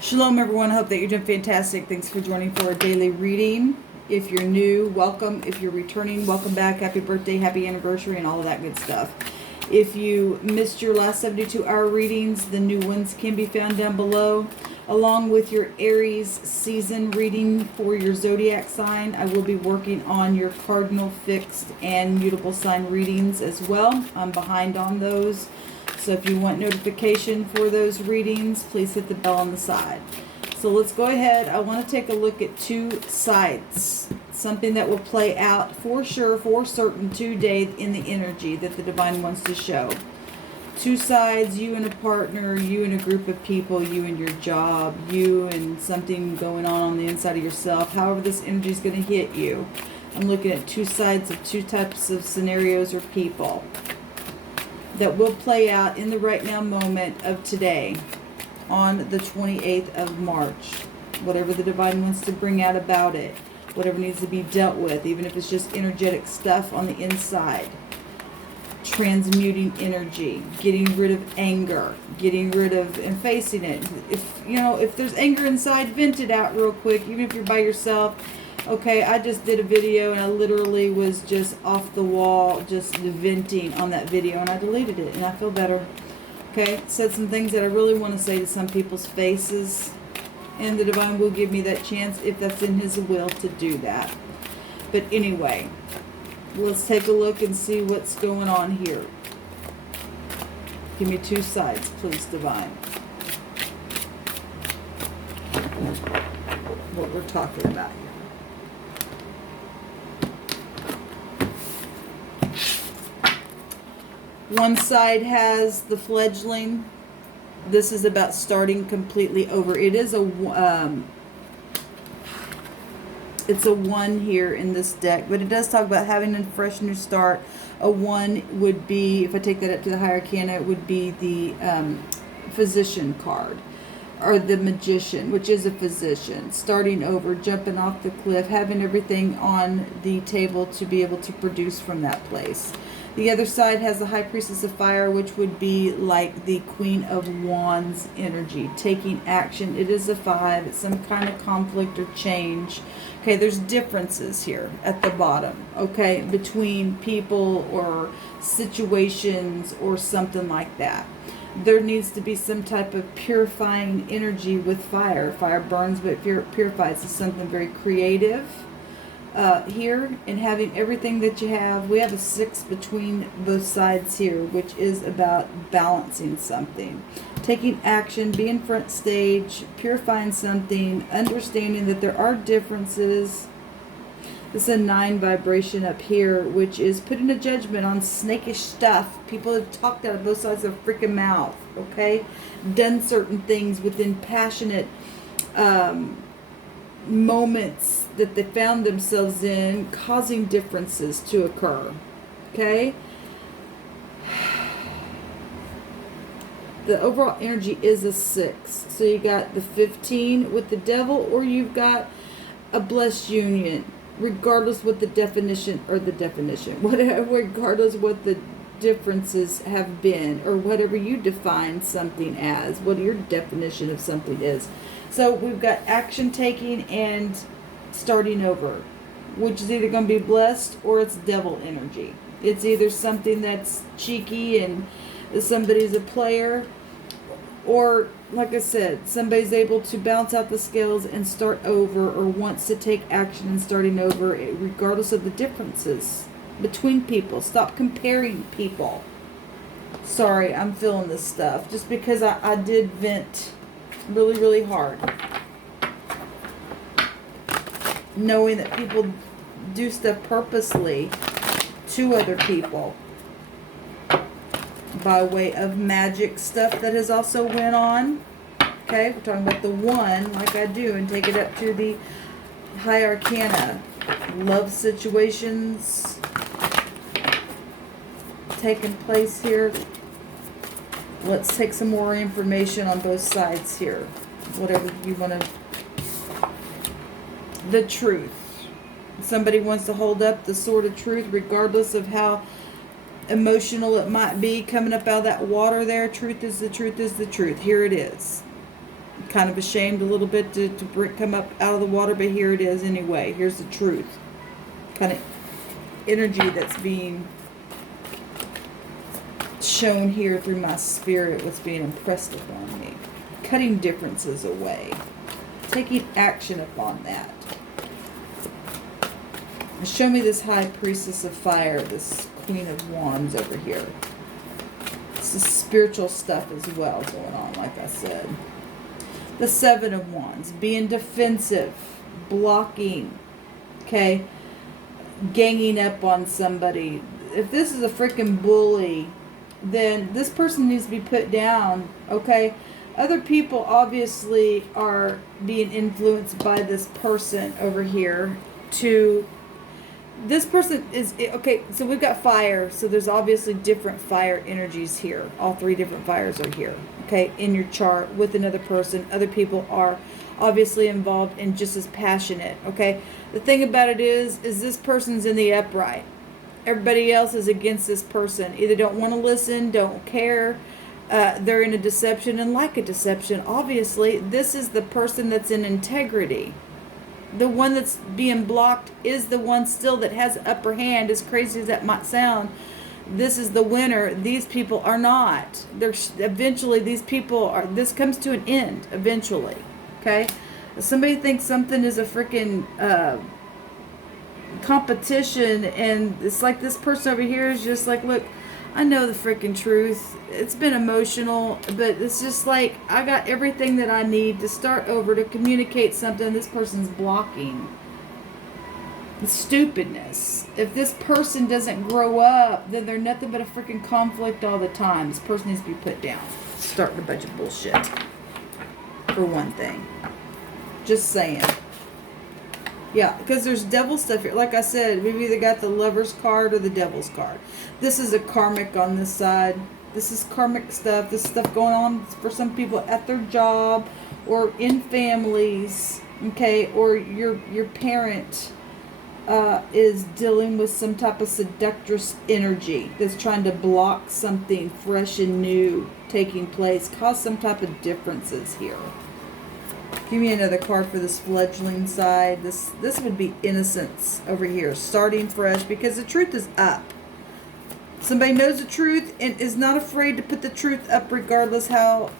Shalom everyone, I hope that you're doing fantastic. Thanks for joining for a daily reading. If you're new, welcome. If you're returning, welcome back. Happy birthday, happy anniversary, and all of that good stuff. If you missed your last 72-hour readings, the new ones can be found down below. Along with your Aries season reading for your zodiac sign, I will be working on your cardinal, fixed, and mutable sign readings as well. I'm behind on those. So if you want notification for those readings, please hit the bell on the side. So let's go ahead. I want to take a look at two sides. Something that will play out for sure, for certain today in the energy that the divine wants to show. Two sides, you and a partner, you and a group of people, you and your job, you and something going on the inside of yourself. However this energy is going to hit you. I'm looking at two sides of two types of scenarios or people that will play out in the right now moment of today on the 28th of March. Whatever the divine wants to bring out about it, whatever needs to be dealt with, even if it's just energetic stuff on the inside. Transmuting energy, getting rid of anger, getting rid of and facing it. If there's anger inside, vent it out real quick, even if you're by yourself. Okay, I just did a video and I literally was just off the wall, just venting on that video, and I deleted it and I feel better. Okay, said some things that I really want to say to some people's faces, and the divine will give me that chance if that's in his will to do that. But anyway, let's take a look and see what's going on here. Give me two sides, please, divine. What we're talking about here. One side has the fledgling. This is about starting completely over. It is it's a 1 here in this deck, but it does talk about having a fresh new start. A 1 would be, if I take that up to the higher arcana, it would be the physician card, or the magician, which is a physician. Starting over, jumping off the cliff, having everything on the table to be able to produce from that place. The other side has the High Priestess of Fire, which would be like the Queen of Wands energy, taking action. It is a 5. It's some kind of conflict or change. Okay, there's differences here at the bottom, okay, between people or situations or something like that. There needs to be some type of purifying energy with fire. Fire burns, but purifies. It's something very creative. Here, and having everything that you have. We have a 6 between both sides here, which is about balancing something, taking action, being front stage, purifying something, understanding that there are differences. This is a 9 vibration up here, which is putting a judgment on snakish stuff. People have talked out of both sides of their freaking mouth, okay? Done certain things within passionate moments that they found themselves in, causing differences to occur. Okay? The overall energy is a 6. So you got the 15 with the devil, or you've got a blessed union, regardless what the definition, regardless what the differences have been, or whatever you define something as, what your definition of something is. So we've got action taking and starting over, which is either going to be blessed or it's devil energy. It's either something that's cheeky and somebody's a player, or like I said, somebody's able to balance out the scales and start over, or wants to take action and starting over, regardless of the differences between people. Stop comparing people. Sorry, I'm feeling this stuff just because I did vent really, really hard, knowing that people do stuff purposely to other people by way of magic stuff that has also went on. Okay, we're talking about the 1 like I do, and take it up to the high arcana. Love situations taking place here. Let's take some more information on both sides here. Whatever you want to. The truth. Somebody wants to hold up the sword of truth, regardless of how emotional it might be coming up out of that water there. Truth is the truth is the truth. Here it is. Kind of ashamed a little bit to come up out of the water, but here it is anyway. Here's the truth. Kind of energy that's being shown here through my spirit, what's being impressed upon me. Cutting differences away. Taking action upon that. Show me this High Priestess of Fire, this Queen of Wands over here. This is spiritual stuff as well going on, like I said. The Seven of Wands, being defensive, blocking, okay, ganging up on somebody. If this is a freaking bully, then this person needs to be put down, okay? Other people obviously are being influenced by this person over here to... This person is... Okay, so we've got fire, so there's obviously different fire energies here. All three different fires are here, okay, in your chart with another person. Other people are obviously involved and just as passionate, okay? The thing about it is this person's in the upright. Everybody else is against this person. Either don't want to listen, don't care. They're in a deception and like a deception. Obviously, this is the person that's in integrity. The one that's being blocked is the one still that has upper hand, as crazy as that might sound. This is the winner. These people are not. They're eventually, these people are, this comes to an end eventually, okay? If somebody thinks something is a freaking competition, and it's like this person over here is just like, look, I know the freaking truth. It's been emotional, but it's just like, I got everything that I need to start over, to communicate something this person's blocking. The stupidness. If this person doesn't grow up, then they're nothing but a freaking conflict all the time. This person needs to be put down. Starting a bunch of bullshit. For one thing. Just saying. Yeah, because there's devil stuff here. Like I said, we've either got the Lover's card or the Devil's card. This is a karmic on this side. This is karmic stuff. This stuff going on for some people at their job or in families, okay? Or your parent is dealing with some type of seductress energy that's trying to block something fresh and new taking place. Cause some type of differences here. Give me another card for this fledgling side. This would be innocence over here. Starting fresh, because the truth is up. Somebody knows the truth and is not afraid to put the truth up, regardless how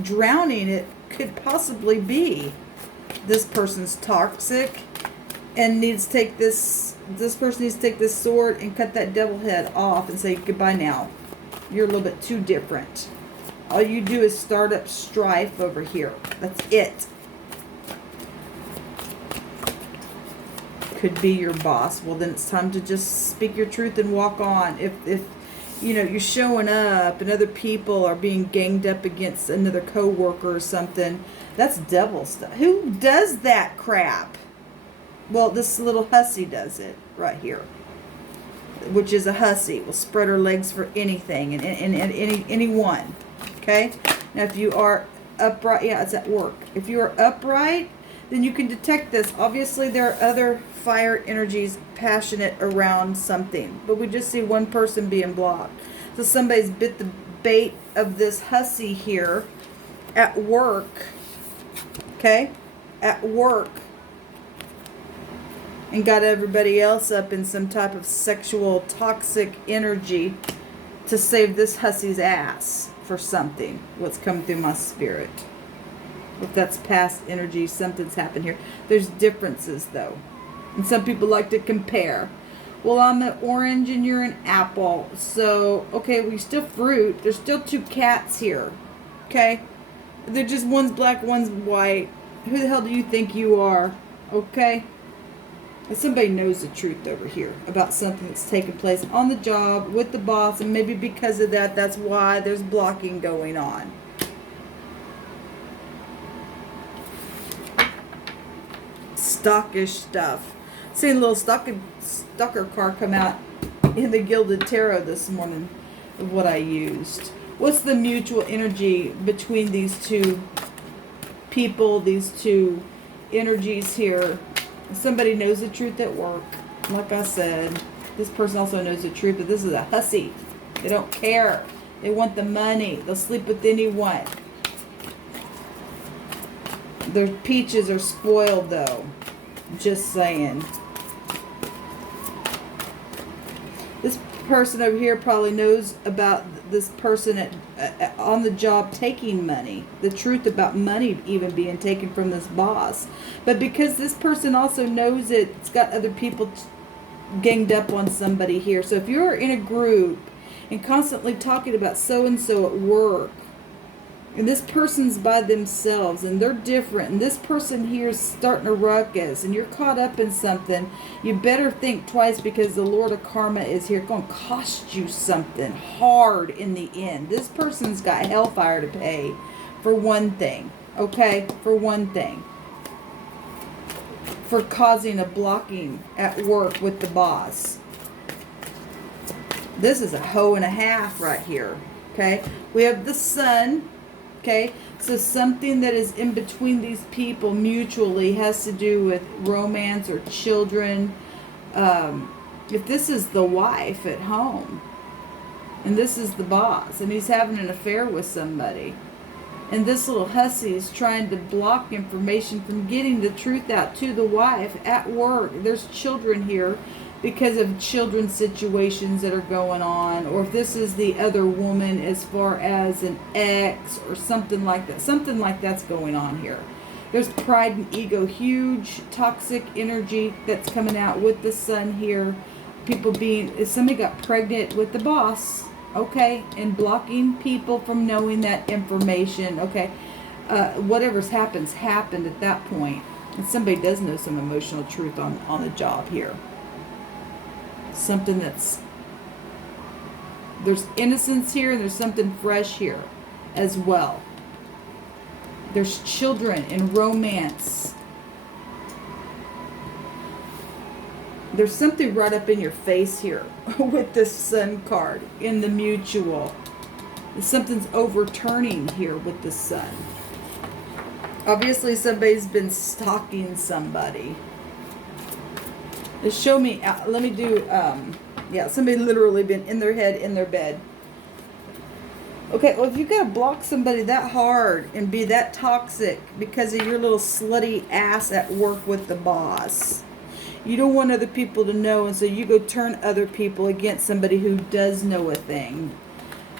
drowning it could possibly be. This person's toxic and needs to take this person needs to take this sword and cut that devil head off and say goodbye now. You're a little bit too different. All you do is start up strife over here. That's it. Could be your boss. Well, then it's time to just speak your truth and walk on. If you know, you're showing up and other people are being ganged up against another coworker or something, that's devil stuff. Who does that crap? Well, this little hussy does it right here. Which is a hussy. Will spread her legs for anything and anyone. Okay? Now, if you are upright, yeah, it's at work. If you are upright, then you can detect this. Obviously, there are other fire energies passionate around something. But we just see one person being blocked. So somebody's bit the bait of this hussy here at work. Okay? At work. And got everybody else up in some type of sexual toxic energy to save this hussy's ass for something. What's come through my spirit. If that's past energy, something's happened here. There's differences though. And some people like to compare. Well, I'm an orange and you're an apple. So, okay, we still fruit. There's still two cats here. Okay? They're just, one's black, one's white. Who the hell do you think you are? Okay? And somebody knows the truth over here about something that's taking place on the job with the boss, and maybe because of that, that's why there's blocking going on. Stockish stuff. Seen a little stalker card come out in the Gilded Tarot this morning of what I used. What's the mutual energy between these two people, these two energies here? Somebody knows the truth at work. Like I said, this person also knows the truth, but this is a hussy. They don't care. They want the money. They'll sleep with anyone. The peaches are spoiled, though. Just saying. This person over here probably knows about this person on the job taking money. The truth about money even being taken from this boss. But because this person also knows it, it's got other people ganged up on somebody here. So if you're in a group and constantly talking about so-and-so at work, and this person's by themselves, and they're different, and this person here is starting a ruckus, and you're caught up in something, you better think twice, because the Lord of Karma is here. It's going to cost you something hard in the end. This person's got hellfire to pay for one thing, okay? For one thing. For causing a blocking at work with the boss. This is a hoe and a half right here, okay? We have the Sun. Okay, so something that is in between these people mutually has to do with romance or children. If this is the wife at home, and this is the boss, and he's having an affair with somebody, and this little hussy is trying to block information from getting the truth out to the wife at work. There's children here because of children's situations that are going on, or if this is the other woman as far as an ex or something like that. Something like that's going on here. There's pride and ego, huge toxic energy that's coming out with the Sun here. People if somebody got pregnant with the boss, okay, and blocking people from knowing that information, okay. Whatever's happened at that point. And somebody does know some emotional truth on the job here. Something there's innocence here, and there's something fresh here as well. There's children and romance. There's something right up in your face here with this Sun card in the mutual. Something's overturning here with the Sun. Obviously somebody's been stalking somebody. Show me, let me do, yeah, somebody literally been in their head, in their bed. Okay, well, if you got to block somebody that hard and be that toxic because of your little slutty ass at work with the boss, you don't want other people to know, and so you go turn other people against somebody who does know a thing.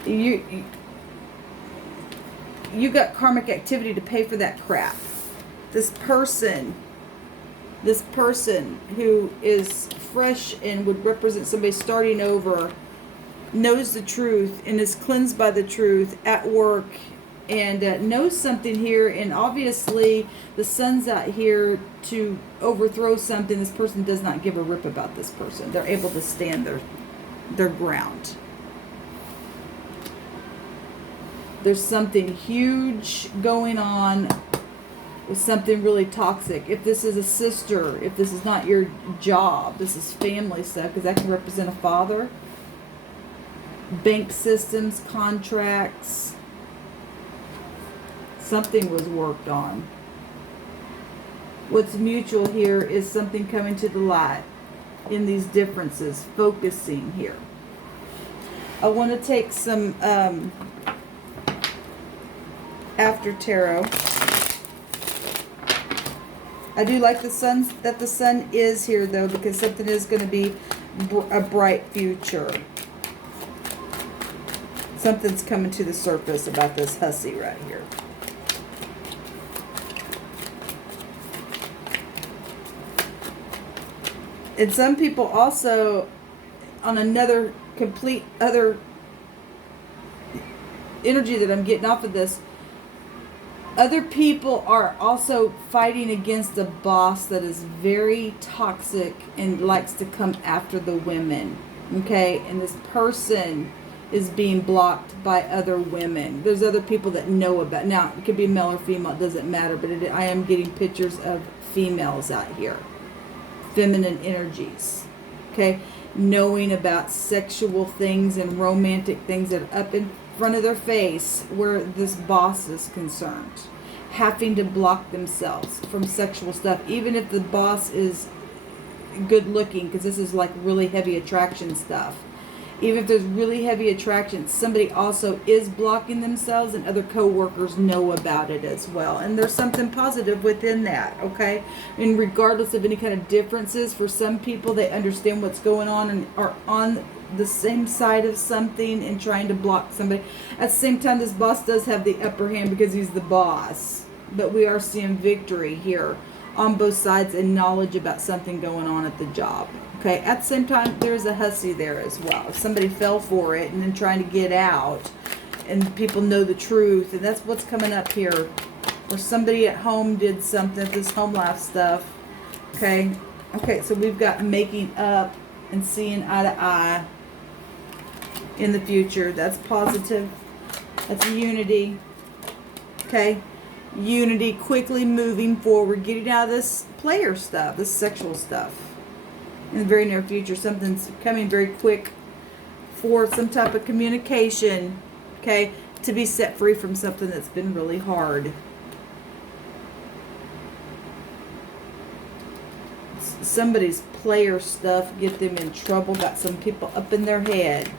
You got karmic activity to pay for that crap. This person who is fresh and would represent somebody starting over, knows the truth and is cleansed by the truth at work, and knows something here, and obviously the Sun's out here to overthrow something. This person does not give a rip about this person. They're able to stand their ground. There's something huge going on with something really toxic. If this is a sister, if this is not your job, this is family stuff, because that can represent a father. Bank systems, contracts. Something was worked on. What's mutual here is something coming to the light in these differences, focusing here. I want to take some after tarot. I do like the sun is here, though, because something is going to be a bright future. Something's coming to the surface about this hussy right here. And some people also, on another complete other energy that I'm getting off of this, other people are also fighting against a boss that is very toxic and likes to come after the women. Okay? And this person is being blocked by other women. There's other people that know about. Now, it could be male or female. It doesn't matter. But I am getting pictures of females out here. Feminine energies. Okay? Knowing about sexual things and romantic things that are up in front of their face where this boss is concerned, having to block themselves from sexual stuff, even if the boss is good looking, because this is like really heavy attraction stuff, Even if there's really heavy attraction, somebody also is blocking themselves, and other co-workers know about it as well. And there's something positive within that, okay? And regardless of any kind of differences, for some people, they understand what's going on and are on the same side of something and trying to block somebody. At the same time, this boss does have the upper hand because he's the boss. But we are seeing victory here on both sides and knowledge about something going on at the job. Okay, at the same time, there's a hussy there as well. If somebody fell for it and then trying to get out, and people know the truth, and that's what's coming up here. Or somebody at home did something, this home life stuff. Okay, so we've got making up and seeing eye to eye in the future. That's positive. That's unity. Okay, unity, quickly moving forward, getting out of this player stuff, this sexual stuff. In the very near future, something's coming very quick for some type of communication, okay, to be set free from something that's been really hard. Somebody's player stuff get them in trouble, got some people up in their head.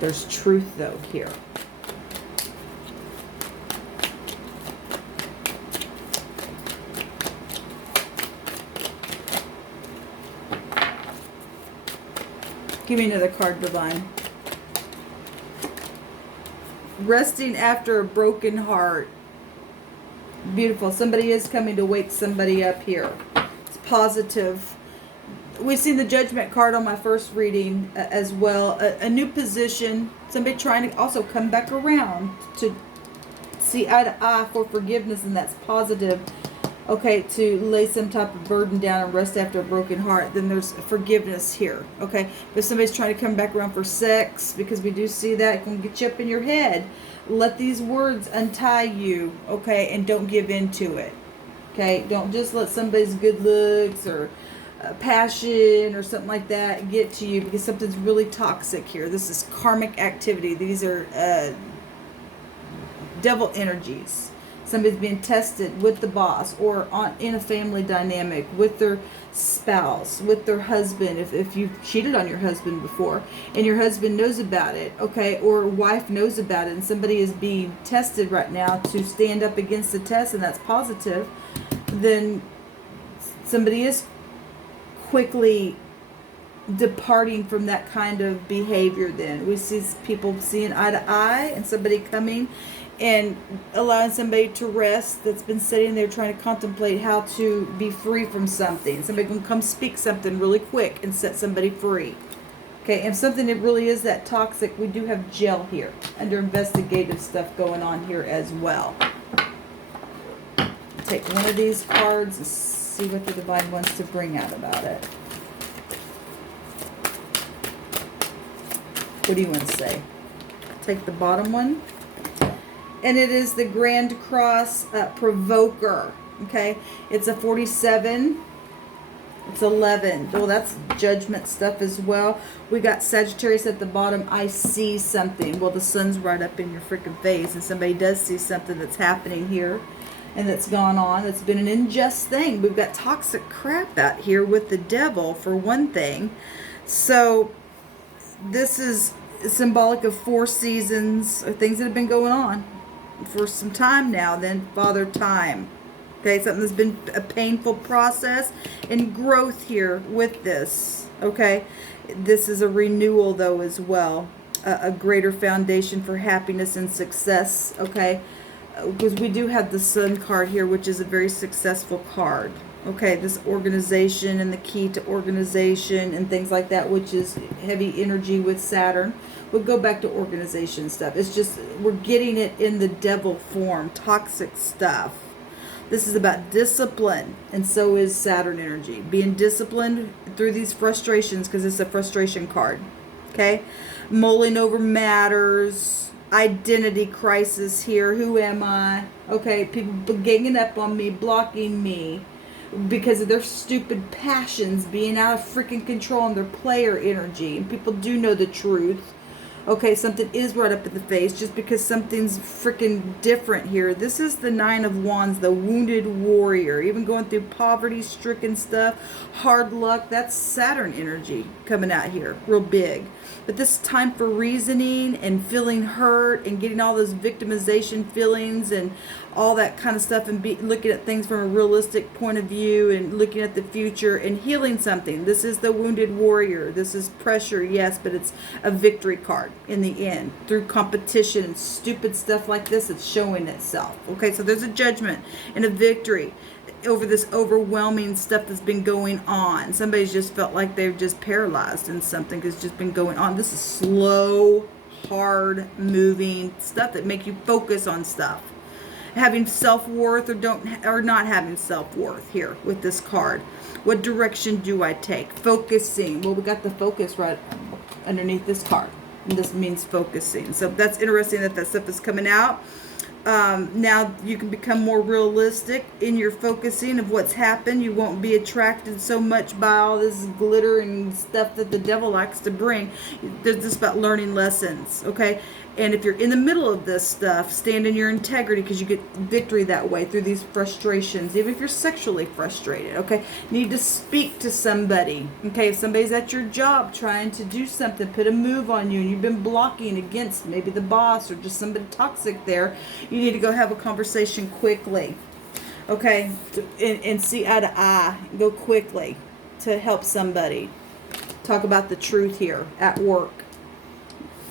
There's truth though here. Give me another card, Divine. Resting after a broken heart. Beautiful. Somebody is coming to wake somebody up here. It's positive. We've seen the Judgment card on my first reading as well. A new position. Somebody trying to also come back around to see eye to eye for forgiveness, and that's positive. Okay, to lay some type of burden down and rest after a broken heart. Then there's forgiveness here. Okay, if somebody's trying to come back around for sex, because we do see that, it can get you up in your head. Let these words untie you, okay, and don't give in to it. Okay, don't just let somebody's good looks or passion or something like that get to you, because something's really toxic here. This is karmic activity. These are devil energies. Somebody's being tested with the boss, or in a family dynamic with their spouse, with their husband. If you've cheated on your husband before and your husband knows about it, okay, or wife knows about it, and somebody is being tested right now to stand up against the test, and that's positive, then somebody is quickly departing from that kind of behavior. Then we see people seeing eye to eye, and somebody coming and allowing somebody to rest that's been sitting there trying to contemplate how to be free from something. Somebody can come speak something really quick and set somebody free. Okay, and something that really is that toxic, we do have jail here under investigative stuff going on here as well. Take one of these cards and see what the Divine wants to bring out about it. What do you want to say? Take the bottom one. And it is the Grand Cross Provoker. Okay, it's a 47. It's 11. Well, that's Judgment stuff as well. We got Sagittarius at the bottom. I see something. Well, the sun's right up in your freaking face, and somebody does see something that's happening here and that's gone on. It's been an unjust thing. We've got toxic crap out here with the devil, for one thing. So this is symbolic of 4 seasons, or things that have been going on for some time now. Then Father Time. Okay, something that's been a painful process and growth here with this. Okay, this is a renewal though as well, a greater foundation for happiness and success. Okay, because we do have the Sun card here, which is a very successful card. Okay, this organization and the key to organization and things like that, which is heavy energy with Saturn. We'll go back to organization stuff. It's just, we're getting it in the devil form, toxic stuff. This is about discipline, and so is Saturn energy. Being disciplined through these frustrations, because it's a frustration card. Okay? Mulling over matters, identity crisis here. Who am I? Okay, people ganging up on me, blocking me, because of their stupid passions being out of freaking control and their player energy. And people do know the truth. Okay, something is brought up in the face just because something's freaking different here. This is the Nine of Wands, the wounded warrior. Even going through poverty-stricken stuff, hard luck. That's Saturn energy coming out here, real big. But this is time for reasoning and feeling hurt and getting all those victimization feelings and all that kind of stuff, and looking at things from a realistic point of view and looking at the future and healing something. This is the wounded warrior. This is pressure, yes, but it's a victory card in the end. Through competition and stupid stuff like this, it's showing itself. Okay, so there's a judgment and a victory over this overwhelming stuff that's been going on. Somebody's just felt like they've just paralyzed in something because it's just been going on. This is slow, hard moving stuff that make you focus on stuff. Having self-worth or not having self-worth here with this card. What direction do I take? Focusing. Well, we got the focus right underneath this card. And this means focusing. So that's interesting that stuff is coming out. Now you can become more realistic in your focusing of what's happened. You won't be attracted so much by all this glitter and stuff that the devil likes to bring. There's just about learning lessons, okay? And if you're in the middle of this stuff, stand in your integrity because you get victory that way through these frustrations. Even if you're sexually frustrated, okay? You need to speak to somebody, okay? If somebody's at your job trying to do something, put a move on you, and you've been blocking against maybe the boss or just somebody toxic there, you need to go have a conversation quickly, okay? And see eye to eye. Go quickly to help somebody. Talk about the truth here at work.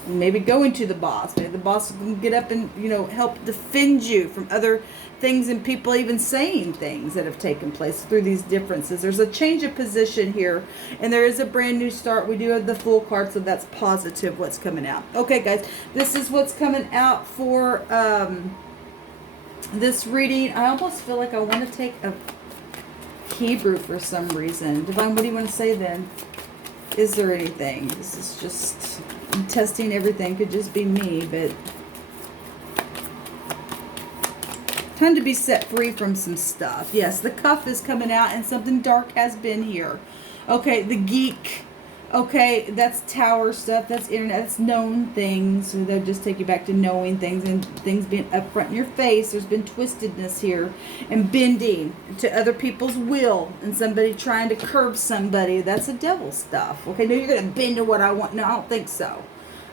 Maybe going to the boss. Maybe the boss can get up and, help defend you from other things and people even saying things that have taken place through these differences. There's a change of position here, and there is a brand new start. We do have the Fool card, so that's positive what's coming out. Okay, guys, this is what's coming out for this reading. I almost feel like I want to take a Hebrew for some reason. Divine, what do you want to say then? Is there anything? This is just... I'm testing everything. Could just be me, but time to be set free from some stuff. Yes, the cuff is coming out and something dark has been here. Okay, the geek. Okay, that's tower stuff. That's internet. That's known things. So they'll just take you back to knowing things and things being up front in your face. There's been twistedness here and bending to other people's will and somebody trying to curb somebody. That's the devil stuff. Okay, no, you're going to bend to what I want. No, I don't think so.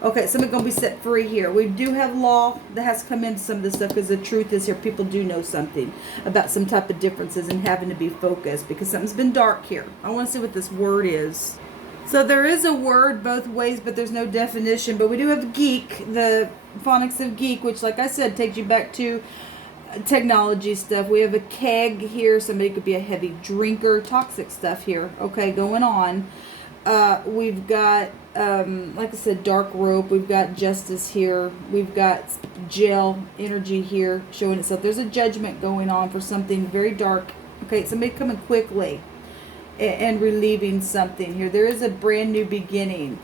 Okay, somebody's going to be set free here. We do have law that has come into some of this stuff because the truth is here. People do know something about some type of differences and having to be focused because something's been dark here. I want to see what this word is. So there is a word both ways, but there's no definition. But we do have geek, the phonics of geek, which, like I said, takes you back to technology stuff. We have a keg here. Somebody could be a heavy drinker, toxic stuff here. Okay, going on. We've got, like I said, dark rope. We've got justice here. We've got jail energy here showing itself. There's a judgment going on for something very dark. Okay, somebody coming quickly and relieving something here. There is a brand new beginning.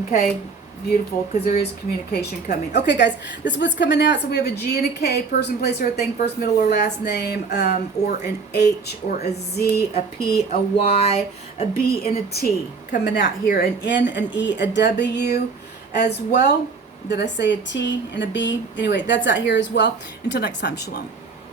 Okay, beautiful, because there is communication coming. Okay, guys, this is what's coming out. So we have a G and a K, person, place, or a thing, first, middle, or last name, or an H, or a Z, a P, a Y, a B, and a T coming out here. An N, an E, a W as well. Did I say a T and a B? Anyway, that's out here as well. Until next time, shalom.